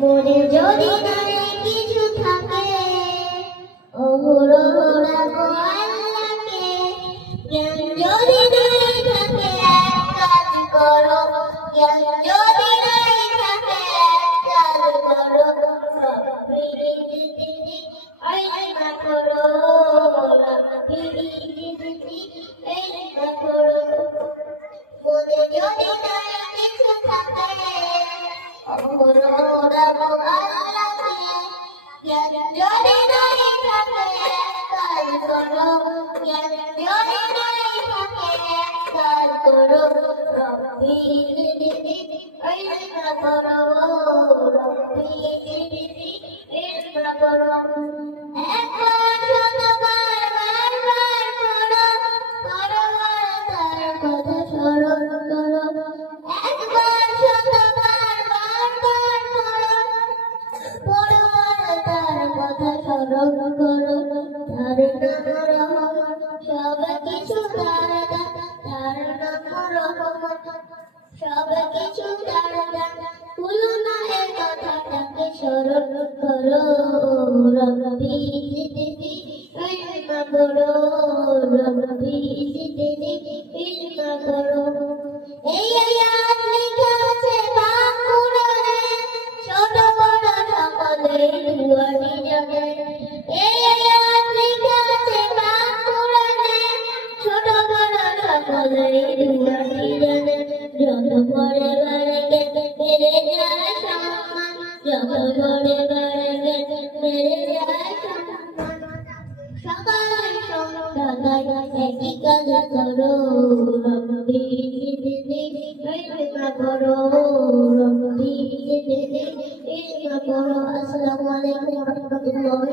মনে যদি নাই কিছু থাকে অহরহ রাখো আল্লাহকে। জ্ঞান যদি নাই থাকে এক কাজ করো, জ্ঞান যদি নাই থাকে এক কাজ করো, আইনা করো, আইনা করো। মনে যদি নাই কিছু থাকে অহরহ রাখো আল্লাহকে। জ্ঞান যদি নাই থাকে এক কাজ করো, জ্ঞান যদি নাই থাকে এক কাজ করো, রব্বি জিদনি ইলমা করো, রব্বি জিদনি ইলমা করো। একবার শতবার বারবার পড়ো, পরবার তার কথা স্মরণ করো। একবার শতবার বারবার পড়ো, পরবার তার কথা স্মরণ করো। তার নাম রহমত, সব কিছু তার দান, তার নাম রহমত, সব কিছু তার দান। ভুলো না এ কথাটাকে স্মরণ করো, রব্বি জিদনি ইলমা করো, রব্বি জিদনি ইলমা করো। এই আয়াত লেখা আছে পাক কুরআনে, ছোট বড় সকলেই দুয়ারি জানে। এই আয়াত লেখা আছে পাক কুরআনে, ছোট বড় সকলেই দুয়ারি জানে। যত পড়ে বাড়ে জ্ঞান বেড়ে যায় সম্মান, যত পড়ে বাড়ে জ্ঞান বেড়ে যায় সম্মান। সকাল সন্ধ্যা একই কাজ করো, রব্বি জিদনি ইলমা করো, রব্বি জিদনি ইলমা করো। আসসালামু আলাইকুম ওয়া রাহমাতুল্লাহি